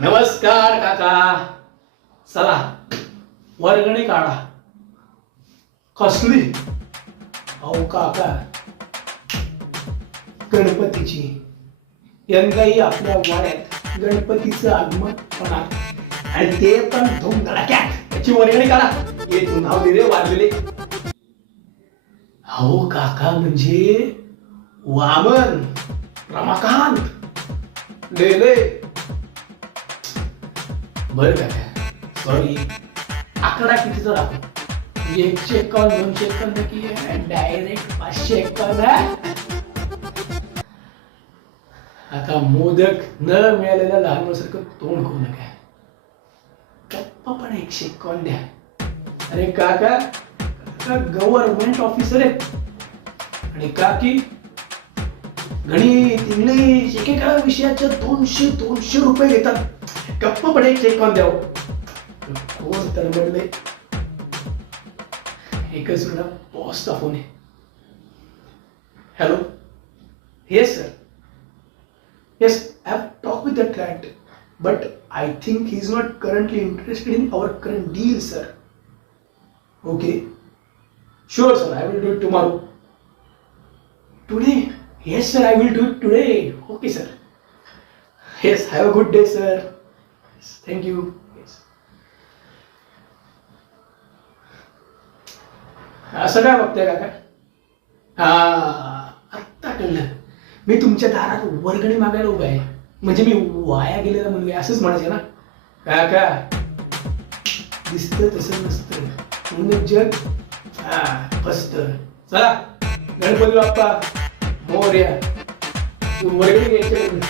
नमस्कार काका. चला वर्गणी काढा. कसली? अहो काका, गणपतीची. यंदाही आपल्या वाड्यात गणपतीचं आगमन होणार आणि ते पण धूमधडाक्यात. त्याची वर्गणी काढा. हे तू नाव दिले वाढलेले. अहो काका, म्हणजे वामन, रमाकांत, लेले. बर काका, सॉरी. आकडा कितीचा दाखव? 151, 251 की डायरेक्ट 551. आता मोदक न मिळालेल्या लहान मुलासारखं तोंड करू नका. गप्पा पण 151 द्या. अरे काका, गव्हर्नमेंट ऑफिसर आहेत आणि काकी गणित, इंग्लिश एकेका विषयाच्या 200 रुपये घेतात. गप्पा पण 151 द्याव. कोण तळमळले? एकच मिनिट, बॉसचा फोन आहे. Hello. Yes sir. Yes, I have talked with that client, but I think he is not currently interested in our current deal, sir. Okay. Sure, sir. I will do it tomorrow. Today? Yes, sir. I will do it today. Okay, sir. Yes. Have a good day, sir. Yes, thank you. Yes. असं काय बघताय काका? आत्ता कळलं. मी तुमच्या दारात वर्गणी मागायला उभा आहे. म्हणजे मी वाया गेलेला मुलगा आहे असंच म्हणायचं ना काका? दिसतं तसं नसतं. म्हणून जग फसत. चला, गणपती बाप्पा मोरया. वर्गणी घ्यायची.